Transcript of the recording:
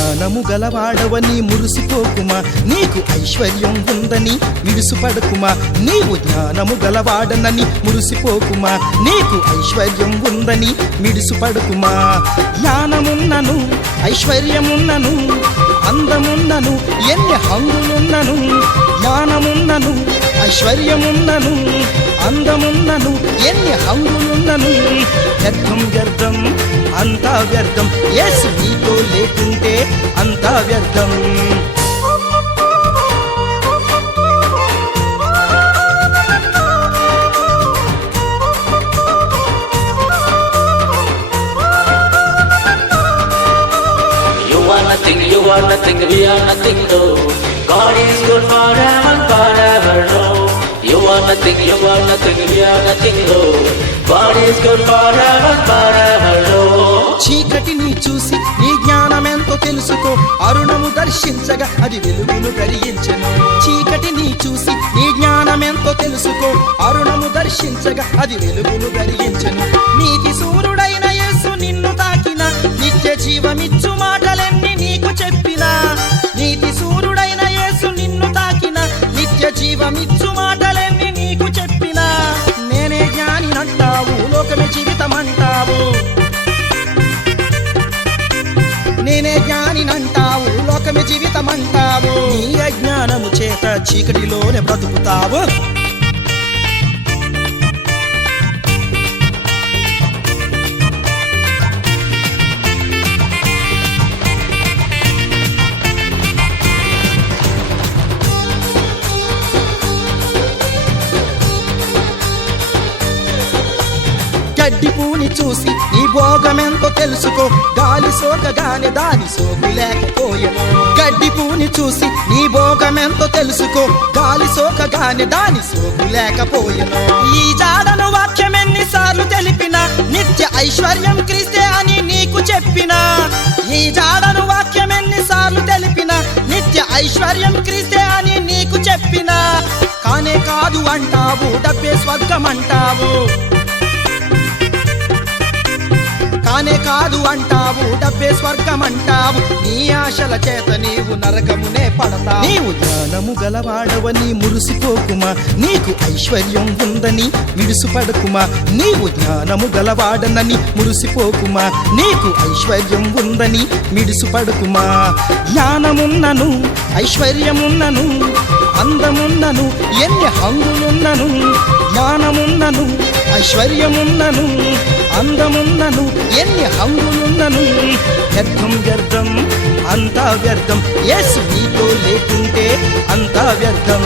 జ్ఞానము గలవాడవని మురిసిపోకుమా? నీకు ఐశ్వర్యం ఉందని విడుసుపడకుమా నీవు జ్ఞానము గలవాడనని మురిసిపోకుమా? నీకు ఐశ్వర్యం ఉందని విడుసుపడకుమా జ్ఞానమున్నను ఐశ్వర్యమున్నను అందమున్నను ఎన్ని హంగులున్నను జ్ఞానమున్నను ఐశ్వర్యమున్నను అందమున్నను ఎన్ని హంగులున్నను వ్యర్థం వ్యర్థం అంతా వ్యర్థం ఎస్ నీతో లేకుంటే అంతా వ్యర్థం nothing, you are nothing, we are nothing, no. God is good forever and forever, no. You want nothing, you want nothing, we are nothing, no. Oh. God is good forever forever, no. చీకటిని చూసి నీ జ్ఞానమెంతో తెలుసుకో అరుణము దర్శించగా అది వెలుగును కలిగించెను చీకటిని చూసి నీ జ్ఞానమెంతో తెలుసుకో అరుణము దర్శించగా అది వెలుగును కలిగించెను నీతి సూర్యుడు అంటావు లోకమే జీవితం అంటావు నేనే జ్ఞానినంటావు లోకమే జీవితం అంటావు నీ అజ్ఞానము చేత చీకటిలోనే బ్రతుకుతావు. గడ్డి పూని చూసి నీ భోగమెంతో తెలుసుకో. గాలి సోకగానే దాని సోకు లేకపోయేమో. గడ్డి పూని చూసి నీ భోగమెంతో తెలుసుకో. గాలి సోకగానే దాని సోకు లేకపోయేమో. ఈ జాడను వాక్యం ఎన్నిసార్లు తెలిపిన నిత్య ఐశ్వర్యం క్రీస్తే అని నీకు చెప్పిన. ఈ జాడను వాక్యం ఎన్నిసార్లు తెలిపిన నిత్య ఐశ్వర్యం క్రీస్తే అని నీకు చెప్పిన. కానే కాదు అంటావు డబ్బే స్వర్గం అంటావు. కానే కాదు అంటావు డబ్బే స్వర్గం అంటావు నీ ఆశల చేత నీవు నరకమునే పడతా నీవు జ్ఞానము గలవాడవని మురిసిపోకుమా? నీకు ఐశ్వర్యం ఉందని విడుసుపడకుమా? నీవు జ్ఞానము గలవాడనని మురిసిపోకుమా? నీకు ఐశ్వర్యం ఉందని మిడుసుపడకుమా జ్ఞానమున్నను ఐశ్వర్యమున్నను అందమున్నను ఎన్ని హంగులున్నను జ్ఞానమున్నను ఐశ్వర్యమున్నను అందమున్నను ఎన్ని హంగులున్నను. వ్యర్థం వ్యర్థం అంతా వ్యర్థం. ఎస్ నీతో లేకుంటే అంతా వ్యర్థం.